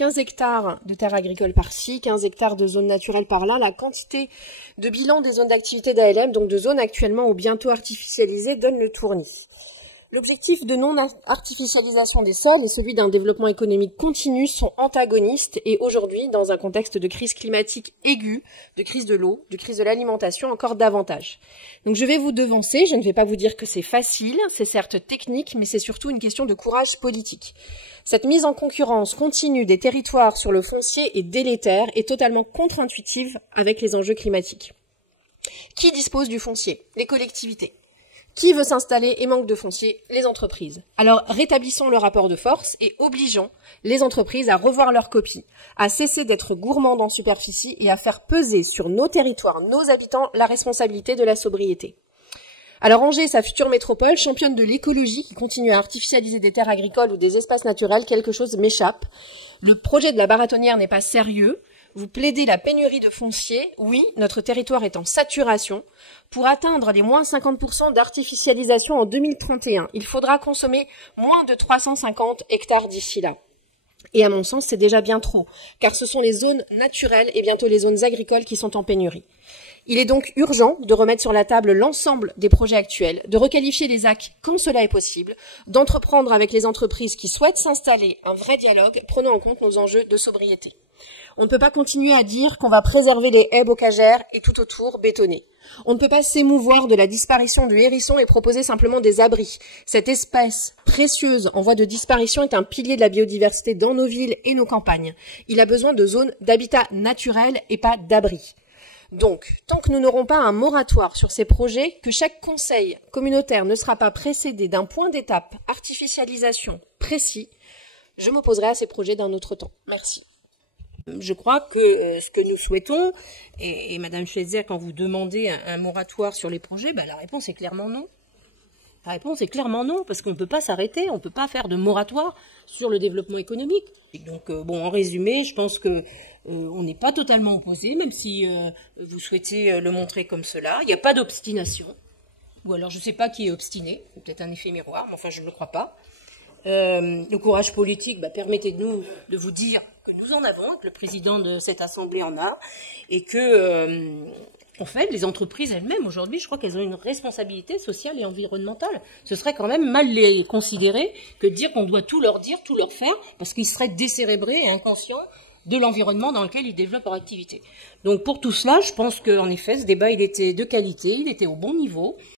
15 hectares de terres agricoles par-ci, 15 hectares de zones naturelles par-là, la quantité de bilan des zones d'activité d'ALM, donc de zones actuellement ou bientôt artificialisées, donne le tournis. L'objectif de non-artificialisation des sols et celui d'un développement économique continu sont antagonistes et aujourd'hui, dans un contexte de crise climatique aiguë, de crise de l'eau, de crise de l'alimentation, encore davantage. Donc je vais vous devancer, je ne vais pas vous dire que c'est facile, c'est certes technique, mais c'est surtout une question de courage politique. Cette mise en concurrence continue des territoires sur le foncier est délétère et totalement contre-intuitive avec les enjeux climatiques. Qui dispose du foncier? Les collectivités. Qui veut s'installer et manque de foncier? Les entreprises. Alors rétablissons le rapport de force et obligeons les entreprises à revoir leur copie, à cesser d'être gourmandes en superficie et à faire peser sur nos territoires, nos habitants, la responsabilité de la sobriété. Alors Angers, sa future métropole, championne de l'écologie qui continue à artificialiser des terres agricoles ou des espaces naturels, quelque chose m'échappe. Le projet de la baratonnière n'est pas sérieux. Vous plaidez la pénurie de foncier. Oui, notre territoire est en saturation. Pour atteindre les moins 50% d'artificialisation en 2031, il faudra consommer moins de 350 hectares d'ici là. Et à mon sens, c'est déjà bien trop, car ce sont les zones naturelles et bientôt les zones agricoles qui sont en pénurie. Il est donc urgent de remettre sur la table l'ensemble des projets actuels, de requalifier les AC quand cela est possible, d'entreprendre avec les entreprises qui souhaitent s'installer un vrai dialogue, prenant en compte nos enjeux de sobriété. On ne peut pas continuer à dire qu'on va préserver les haies bocagères et tout autour bétonner. On ne peut pas s'émouvoir de la disparition du hérisson et proposer simplement des abris. Cette espèce précieuse en voie de disparition est un pilier de la biodiversité dans nos villes et nos campagnes. Il a besoin de zones d'habitat naturel et pas d'abris. Donc, tant que nous n'aurons pas un moratoire sur ces projets, que chaque conseil communautaire ne sera pas précédé d'un point d'étape artificialisation précis, je m'opposerai à ces projets d'un autre temps. Merci. Je crois que ce que nous souhaitons, et Madame Schweitzer, quand vous demandez un moratoire sur les projets, la réponse est clairement non. La réponse est clairement non, parce qu'on ne peut pas s'arrêter, on ne peut pas faire de moratoire sur le développement économique. Et donc, en résumé, je pense que on n'est pas totalement opposé, même si vous souhaitez le montrer comme cela. Il n'y a pas d'obstination. Ou alors, je ne sais pas qui est obstiné, c'est peut-être un effet miroir, mais enfin, je ne le crois pas. Le courage politique, permettez-nous de vous dire que nous en avons, que le président de cette assemblée en a, et que, en fait, les entreprises elles-mêmes, aujourd'hui, je crois qu'elles ont une responsabilité sociale et environnementale. Ce serait quand même mal les considérer que de dire qu'on doit tout leur dire, tout leur faire, parce qu'ils seraient décérébrés et inconscients de l'environnement dans lequel ils développent leur activité. Donc pour tout cela, je pense qu'en effet, ce débat, il était de qualité, il était au bon niveau.